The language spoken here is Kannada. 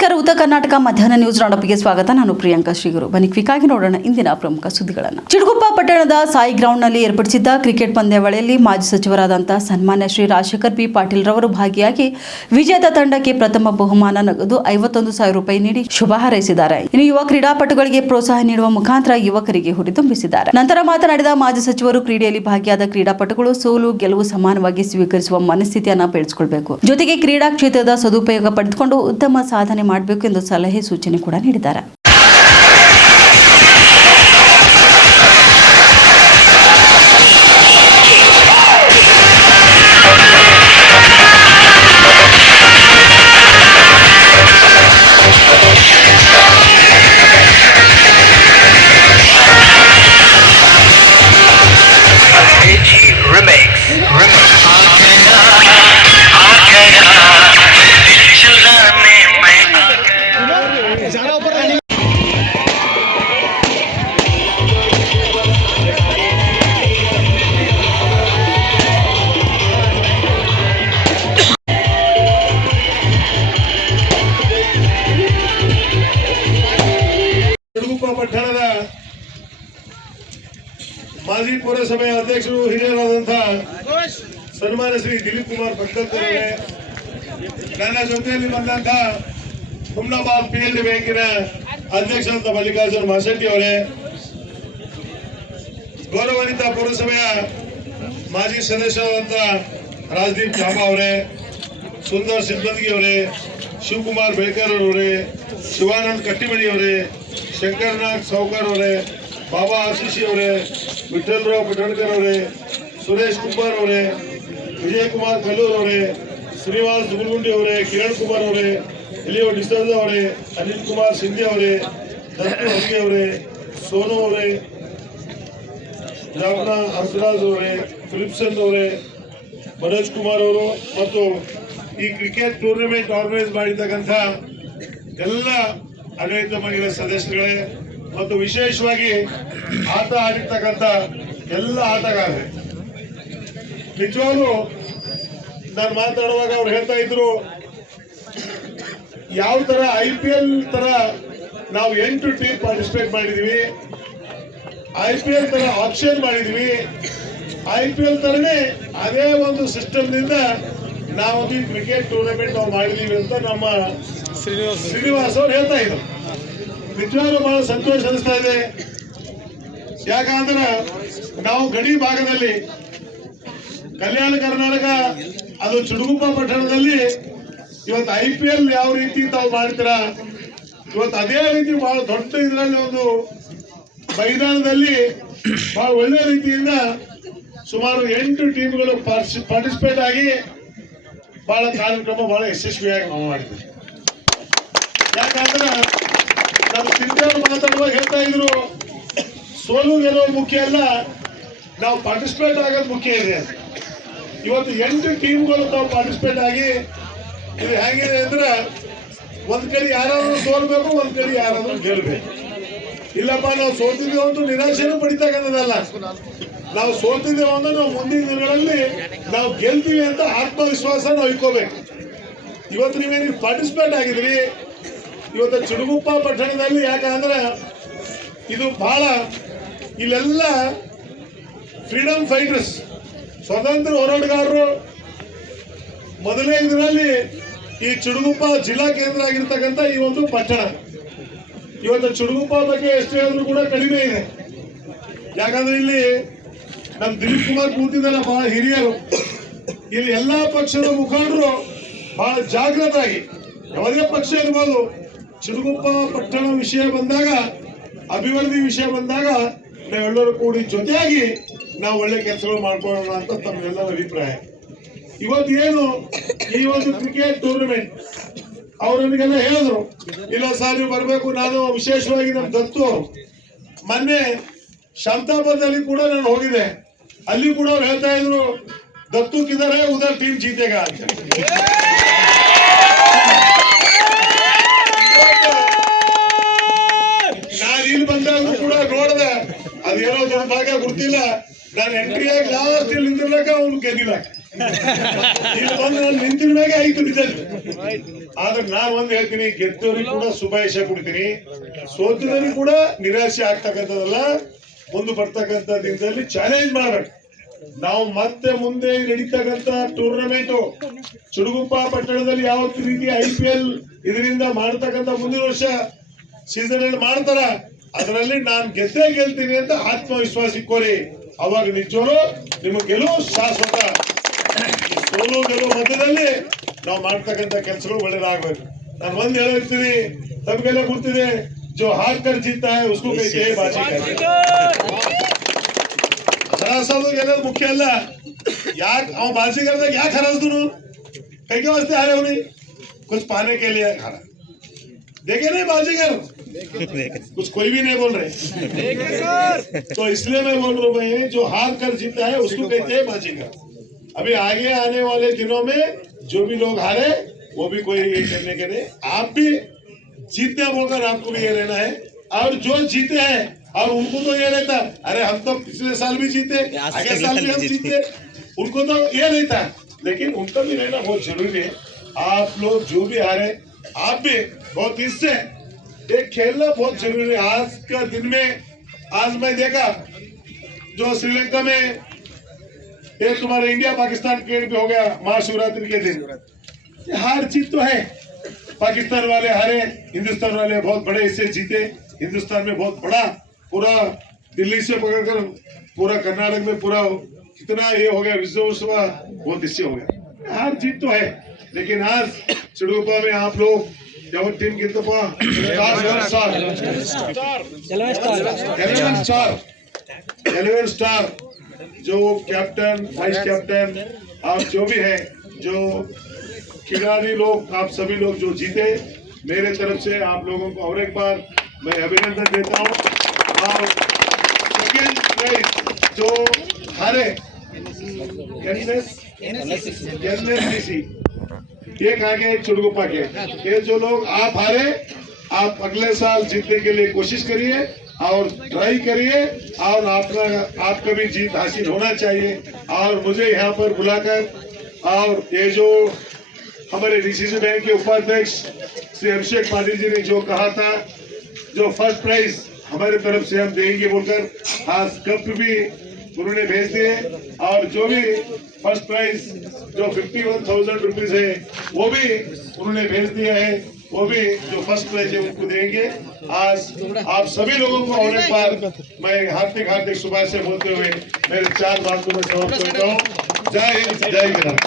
ನಮಸ್ಕಾರ. ಉತ್ತರ ಕರ್ನಾಟಕ ಮಧ್ಯಾಹ್ನ ನ್ಯೂಸ್ ರೌಂಡಪ್ಗೆ ಸ್ವಾಗತ. ನಾನು ಪ್ರಿಯಾಂಕಾ ಶ್ರೀಗುರು. ಬನ್ನಿ ಕ್ವಿಕ್ ಆಗಿ ನೋಡೋಣ ಇಂದಿನ ಪ್ರಮುಖ ಸುದ್ದಿಗಳನ್ನು. ಚಿಡುಗುಪ್ಪ ಪಟ್ಟಣದ ಸಾಯಿ ಗ್ರೌಂಡ್ನಲ್ಲಿ ಏರ್ಪಡಿಸಿದ್ದ ಕ್ರಿಕೆಟ್ ಪಂದ್ಯಾವಳಿಯಲ್ಲಿ ಮಾಜಿ ಸಚಿವರಾದಂತಹ ಸನ್ಮಾನ್ಯ ಶ್ರೀ ರಾಜಶೇಖರ್ ಬಿ ಪಾಟೀಲ್ ರವರು ಭಾಗಿಯಾಗಿ ವಿಜೇತ ತಂಡಕ್ಕೆ ಪ್ರಥಮ ಬಹುಮಾನ ನಗದು 51,000 ರೂಪಾಯಿ ನೀಡಿ ಶುಭ ಹಾರೈಸಿದ್ದಾರೆ. ಇನ್ನು ಯುವ ಕ್ರೀಡಾಪಟುಗಳಿಗೆ ಪ್ರೋತ್ಸಾಹ ನೀಡುವ ಮುಖಾಂತರ ಯುವಕರಿಗೆ ಹುರಿದುಂಬಿಸಿದ್ದಾರೆ. ನಂತರ ಮಾತನಾಡಿದ ಮಾಜಿ ಸಚಿವರು, ಕ್ರೀಡೆಯಲ್ಲಿ ಭಾಗಿಯಾದ ಕ್ರೀಡಾಪಟುಗಳು ಸೋಲು ಗೆಲುವು ಸಮಾನವಾಗಿ ಸ್ವೀಕರಿಸುವ ಮನಸ್ಥಿತಿಯನ್ನು ಬೆಳೆಸಿಕೊಳ್ಳಬೇಕು. ಜೊತೆಗೆ ಕ್ರೀಡಾ ಕ್ಷೇತ್ರದ ಸದುಪಯೋಗ ಪಡೆದುಕೊಂಡು ಉತ್ತಮ ಸಾಧನೆ ಮಾಡಬೇಕು ಎಂದು ಸಲಹೆ ಸೂಚನೆ ಕೂಡ ನೀಡಿದ್ದಾರೆ. ಪಟ್ಟಣದ ಮಾಜಿ ಪುರಸಭೆಯ ಅಧ್ಯಕ್ಷರು ಹಿರಿಯರಾದಂತಹ ಸನ್ಮಾನ್ಯ ಶ್ರೀ ದಿಲೀಪ್ ಕುಮಾರ್ ಭಟ್ಕಲ್ತರವರೇ, ನನ್ನ ಜೊತೆಯಲ್ಲಿ ಬಂದಂತಹ ಹುಮ್ನಾಬಾದ್ PLD ಬ್ಯಾಂಕಿನ ಅಧ್ಯಕ್ಷರಾದ ಮಲ್ಲಿಕಾರ್ಜುನ್ ಮಾಸಟ್ಟಿ ಅವರೇ, ಗೌರವಾನ್ವಿತ ಪುರಸಭೆಯ ಮಾಜಿ ಸದಸ್ಯರಾದಂತಹ ರಾಜದೀಪ್ ಚಾಂಬಾ ಅವರೇ, ಸುಂದರ್ ಸಿಬ್ಬಂದಿ ಅವರೇ, ಶಿವಕುಮಾರ್ ಬೇಳ್ಕರ್ ಅವರೇ, ಶಿವಾನಂದ್ ಕಟ್ಟಿಮಣಿ ಅವರೇ, ಶಂಕರನಾಥ್ ಸೌಕರ್ ಅವರೇ, ಬಾಬಾ ಆಶೀಶಿ ಅವರೇ, ವಿಠಲರಾವ್ ಪಟಣ್ಕರ್ ಅವರೇ, ಸುರೇಶ್ ಕುಮಾರ್ ಅವರೇ, ವಿಜಯ್ ಕುಮಾರ್ ಕಲ್ಲೂರ್ ಅವರೇ, ಶ್ರೀನಿವಾಸ್ ದುಗುಲ್ಗುಂಡಿ ಅವರೇ, ಕಿರಣ್ ಕುಮಾರ್ ಅವರೇ, ಎಲಿಯೋ ಡಿಸೋಜಾ ಅವರೇ, ಅನಿಲ್ ಕುಮಾರ್ ಸಿಂಧೆ ಅವರೇ, ದತ್ತು ಹಂಗೆ ಅವರೇ, ಸೋನು ಅವರೇ, ಜಾವನ ಹರ್ಷರಾಜ್ ಅವರೇ, ಫಿಲಿಪ್ಸನ್ ಅವರೇ, ಮನೋಜ್ ಕುಮಾರ್ ಅವರು ಮತ್ತು ಈ ಕ್ರಿಕೆಟ್ ಟೂರ್ನಮೆಂಟ್ ಆರ್ಗನೈಸ್ ಮಾಡಿರ್ತಕ್ಕಂಥ ಎಲ್ಲ ಆಡಳಿತ ಮಂಡಳಿ ಸದಸ್ಯರುಗಳೇ ಮತ್ತು ವಿಶೇಷವಾಗಿ ಆಟ ಆಡಿರ್ತಕ್ಕಂಥ ಎಲ್ಲ ಆಟಗಾರರೇ, ನಿಜವಾಗ್ಲೂ ನಾನು ಮಾತಾಡುವಾಗ ಅವ್ರು ಹೇಳ್ತಾ ಇದ್ರು, ಯಾವ ತರ IPL ತರ ನಾವು 8 ಟೀಮ್ ಪಾರ್ಟಿಸಿಪೇಟ್ ಮಾಡಿದೀವಿ, IPL ತರ ಆಪ್ಷನ್ ಮಾಡಿದೀವಿ, IPL ತರನೇ ಅದೇ ಒಂದು ಸಿಸ್ಟಮ್ನಿಂದ ನಾವೊಂದು ಕ್ರಿಕೆಟ್ ಟೂರ್ನಮೆಂಟ್ ನಾವು ಮಾಡಿದೀವಿ ಅಂತ ನಮ್ಮ ಶ್ರೀನಿವಾಸ್ ಅವ್ರು ಹೇಳ್ತಾ ಇದ್ರು. ನಿಜವಾಗ್ಲೂ ಬಹಳ ಸಂತೋಷ ಅನಿಸ್ತಾ ಇದೆ. ಯಾಕಂದ್ರೆ ನಾವು ಗಡಿ ಭಾಗದಲ್ಲಿ ಕಲ್ಯಾಣ ಕರ್ನಾಟಕ ಅದು ಚಿಡುಗುಪ್ಪ ಪಟ್ಟಣದಲ್ಲಿ ಇವತ್ತು IPL ಯಾವ ರೀತಿ ತಾವು ಮಾಡ್ತೀರಾ, ಇವತ್ತು ಅದೇ ರೀತಿ ಬಹಳ ದೊಡ್ಡ ಇದರಲ್ಲಿ ಒಂದು ಮೈದಾನದಲ್ಲಿ ಬಹಳ ಒಳ್ಳೆ ರೀತಿಯಿಂದ ಸುಮಾರು 8 ಟೀಮ್ಗಳು ಪಾರ್ಟಿಸಿಪೇಟ್ ಆಗಿ ಬಹಳ ಕಾರ್ಯಕ್ರಮ ಬಹಳ ಯಶಸ್ವಿಯಾಗಿ ನಾವು ಮಾಡಿದ್ವಿ. ಯಾಕಂದ್ರೆ ನಮ್ಮ ಸಿಂಧೇವರು ಮಾತಾಡುವಾಗ ಹೇಳ್ತಾ ಇದ್ರು, ಸೋಲು ಗೆಲುವು ಮುಖ್ಯ ಅಲ್ಲ, ನಾವು ಪಾರ್ಟಿಸಿಪೇಟ್ ಆಗೋದು ಮುಖ್ಯ ಇದೆ. ಇವತ್ತು 8 ಟೀಮ್ಗಳು ತಾವು ಪಾರ್ಟಿಸಿಪೇಟ್ ಆಗಿ ಇದು ಹೇಗಿದೆ ಅಂದ್ರೆ, ಒಂದ್ ಕಡೆ ಯಾರಾದ್ರೂ ಸೋಲ್ಬೇಕು, ಒಂದ್ ಕಡೆ ಯಾರಾದ್ರೂ ಗೆಲ್ಬೇಕು. ಇಲ್ಲಪ್ಪ ನಾವು ಸೋತಿದ್ದೇವೆ ಅಂತ ನಿರಾಶೆನೂ ಪಡಿತಕ್ಕಂಥದ್ದಲ್ಲ, ನಾವು ಸೋತಿದ್ದೇವೆ ಅಂದ್ರೆ ನಾವು ಮುಂದಿನ ದಿನಗಳಲ್ಲಿ ನಾವು ಗೆಲ್ತೀವಿ ಅಂತ ಆತ್ಮವಿಶ್ವಾಸ ನಾವು ಇಟ್ಕೋಬೇಕು. ಇವತ್ತು ನೀವೇನು ಪಾರ್ಟಿಸಿಪೇಟ್ ಆಗಿದ್ರಿ ಇವತ್ತು ಚಿಡುಗುಪ್ಪ ಪಟ್ಟಣದಲ್ಲಿ, ಯಾಕಂದ್ರೆ ಇದು ಬಹಳ ಇಲ್ಲೆಲ್ಲ ಫ್ರೀಡಮ್ ಫೈಟರ್ಸ್, ಸ್ವತಂತ್ರ ಹೋರಾಟಗಾರರು ಮೊದಲನೇ ಇದರಲ್ಲಿ ಈ ಚಿಡುಗುಪ್ಪ ಜಿಲ್ಲಾ ಕೇಂದ್ರ ಆಗಿರ್ತಕ್ಕಂಥ ಈ ಒಂದು ಪಟ್ಟಣ. ಇವತ್ತು ಚಿಡುಗುಪ್ಪ ಬಗ್ಗೆ ಎಷ್ಟು ಹೇಳಿದ್ರು ಕೂಡ ಕಡಿಮೆ ಇದೆ. ಯಾಕಂದ್ರೆ ಇಲ್ಲಿ ನಮ್ಮ ದಿಲೀಪ್ ಕುಮಾರ್ ಕೂತಿದ್ದಲ್ಲ, ಬಹಳ ಹಿರಿಯರು, ಇಲ್ಲಿ ಎಲ್ಲಾ ಪಕ್ಷದ ಮುಖಂಡರು ಬಹಳ ಜಾಗೃತರಾಗಿ, ಯಾವುದೇ ಪಕ್ಷ ಇರ್ಬೋದು, ಚಿಡುಗುಪ್ಪ ಪಟ್ಟಣ ವಿಷಯ ಬಂದಾಗ, ಅಭಿವೃದ್ಧಿ ವಿಷಯ ಬಂದಾಗ ನಾವೆಲ್ಲರೂ ಕೂಡಿ ಜೊತೆಯಾಗಿ ನಾವು ಒಳ್ಳೆ ಕೆಲಸಗಳು ಮಾಡ್ಕೊಳ್ಳೋಣ ಅಂತ ತಮ್ಮೆಲ್ಲರ ಅಭಿಪ್ರಾಯ. ಇವತ್ತು ಏನು ಈ ಒಂದು ಕ್ರಿಕೆಟ್ ಟೂರ್ನಮೆಂಟ್ ಅವರನ್ನೆಲ್ಲ ಹೇಳಿದ್ರು, ಇಲ್ಲ ಸರ್ ನೀವು ಬರಬೇಕು. ನಾನು ವಿಶೇಷವಾಗಿ ನಮ್ಮ ದತ್ತು ಮೊನ್ನೆ ಶಾಂತಾಬಾದಲ್ಲಿ ಕೂಡ ನಾನು ಹೋಗಿದ್ದೆ, ಅಲ್ಲಿ ಕೂಡ ಅವ್ರು ಹೇಳ್ತಾ ಇದ್ರು, ದತ್ತು ಕಿದರೆ ಉದರ್ ಟೀಮ್ ಜೀತೆಗ ಅಂತ. ನಾನು ಇಲ್ಲಿ ಬಂದಾಗ ಕೂಡ ನೋಡಿದೆ, ಅದೇನೋ ದೊಡ್ಡ ಭಾಗ ಗೊತ್ತಿಲ್ಲ, ನಾನು ಎಂಟ್ರಿ ಆಗಿ ಲಾಸ್ಟ್ ಇಲ್ಲಿ ನಿಂದಿರ್ಲಕ್ಕ ಅವ್ನು ಗೆದ್ದಿಲ್ಲ. ಇಲ್ಲಿ ಬಂದು ನಾನು ನಿಂತಿನ ಮ್ಯಾಗೆ ಆಯ್ತು ರಿಸಲ್ಟ್. ಆದ್ರೆ ನಾನು ಒಂದು ಹೇಳ್ತೀನಿ, ಗೆದ್ದವರಿಗೆ ಕೂಡ ಶುಭಾಶಯ ಕೊಡ್ತೀನಿ, ಸೋತಿದವರಿಗೆ ಕೂಡ ನಿರಾಶೆ ಆಗ್ತಕ್ಕಂಥದ್ದಲ್ಲ, ಮುಂದೆ ಬರ್ತಕ್ಕಂಥ ದಿನದಲ್ಲಿ ಚಾಲೆಂಜ್ ಮಾಡ್ಬೇಕು. ನಾವು ಮತ್ತೆ ಮುಂದೆ ನಡೀತಕ್ಕಂಥ ಟೂರ್ನಮೆಂಟ್ ಚುಡುಗುಪ್ಪ ಪಟ್ಟಣದಲ್ಲಿ ಯಾವ ರೀತಿ IPL ಇದರಿಂದ ಮಾಡ್ತಕ್ಕಂಥ ಮುಂದಿನ ವರ್ಷ ಸೀಸನ್ ಅಲ್ಲಿ ಮಾಡ್ತಾರ, ಅದರಲ್ಲಿ ನಾನು ಗೆದ್ದೇ ಗೆಲ್ತೀನಿ ಅಂತ ಆತ್ಮವಿಶ್ವಾಸ ಇಕ್ಕೋರಿ. ಅವಾಗ ನಿಜವೂ ನಿಮಗೆ ಗೆಲುವು ಶಾಶ್ವತ. ಸೋಲು ಗೆಲುವು ಮಧ್ಯದಲ್ಲಿ ನಾವು ಮಾಡ್ತಕ್ಕಂಥ ಕೆಲಸಗಳು ಒಳ್ಳೇದಾಗಬೇಕು. ನಾನು ಒಂದ್ ಹೇಳಿರ್ತೀನಿ, ತಮಗೆಲ್ಲ ಗೊತ್ತಿದೆ, ಜೋ ಹಾರ್ ಕರ್ ಜೀತಾ ಹೈ ಉಸ್ಕೋ ಕೈತೆ ಹೈ ಬಾಜಿಗರ್. ಗೆಲ್ಲೋದು ಮುಖ್ಯ ಅಲ್ಲ, ಯಾಕೆ ಅವ ಬಾಜಿಗರ್ದಾಗ ಯಾಕೆ ಹರಾಸ್ದನು, ಕೈಗೆ ವಾಸ್ತೆ ಹಾರೆ ಅವನಿ कुछ पाने के लिए हारा, देखे नहीं बाजीगर, कुछ कोई भी नहीं बोल रहे, तो इसलिए मैं बोल रहा हूँ भाई, जो हार कर जीता है उसको कहते हैं बाजीगर. अभी आगे आने वाले दिनों में जो भी लोग हारे वो भी कोई ये करने के नहीं, आप भी जीतने बोलकर आपको भी ये रहना है. और जो जीते हैं और उनको तो ये रहता, अरे हम तो पिछले साल भी जीते, अगले साल भी हम जीते, उनको तो ये रहता, लेकिन उनका भी रहना बहुत जरूरी है. आप लोग जो भी हारे, आप भी बहुत इससे एक खेलना बहुत जरूरी है. आज का दिन में आज मैं देखा जो श्रीलंका में एक तुम्हारे इंडिया पाकिस्तान क्रिकेट भी हो गया महाशिवरात्रि के दिन, हार जीत तो है, पाकिस्तान वाले हारे, हिंदुस्तान वाले बहुत बड़े हिस्से जीते. हिंदुस्तान में बहुत बड़ा, पूरा दिल्ली से पकड़कर पूरा कर्नाटक में पूरा कितना ये हो गया, विश्व बहुत हिस्से हो गया. हार जीत तो है, लेकिन आज चिड़ुपा में आप लोग जब टीम की तो 11 स्टार जो कैप्टन, वाइस कैप्टन और जो भी है, जो खिलाड़ी लोग, आप सभी लोग जो जीते, मेरे तरफ से आप लोगों को और एक बार मैं अभिनंदन देता हूँ. और सेकेंड प्राइज जो हारे NSCC, ये कहा गया चुड़गुप्पा के, ये जो लोग आप हारे, आप अगले साल जीतने के लिए कोशिश करिए और ट्राई करिए, और आपका भी जीत हासिल होना चाहिए. और मुझे यहाँ पर बुलाकर, और ये जो हमारे DCC बैंक के उपाध्यक्ष श्री अभिषेक पाटिल जी ने जो कहा था, जो फर्स्ट प्राइज हमारे तरफ से हम देंगे बोलकर आज कप भी उन्होंने भेज दिए, और जो भी फर्स्ट प्राइज जो 51,000 रुपीज है वो भी उन्होंने भेज दिया है, वो भी जो फर्स्ट प्राइज है उनको देंगे. आज आप सभी लोगों को और एक बार मैं हार्दिक शुभकामनाएं से बोलते हुए मेरे 4 बातों में समाप्त करता हूँ. जय हिंद, जय भारत.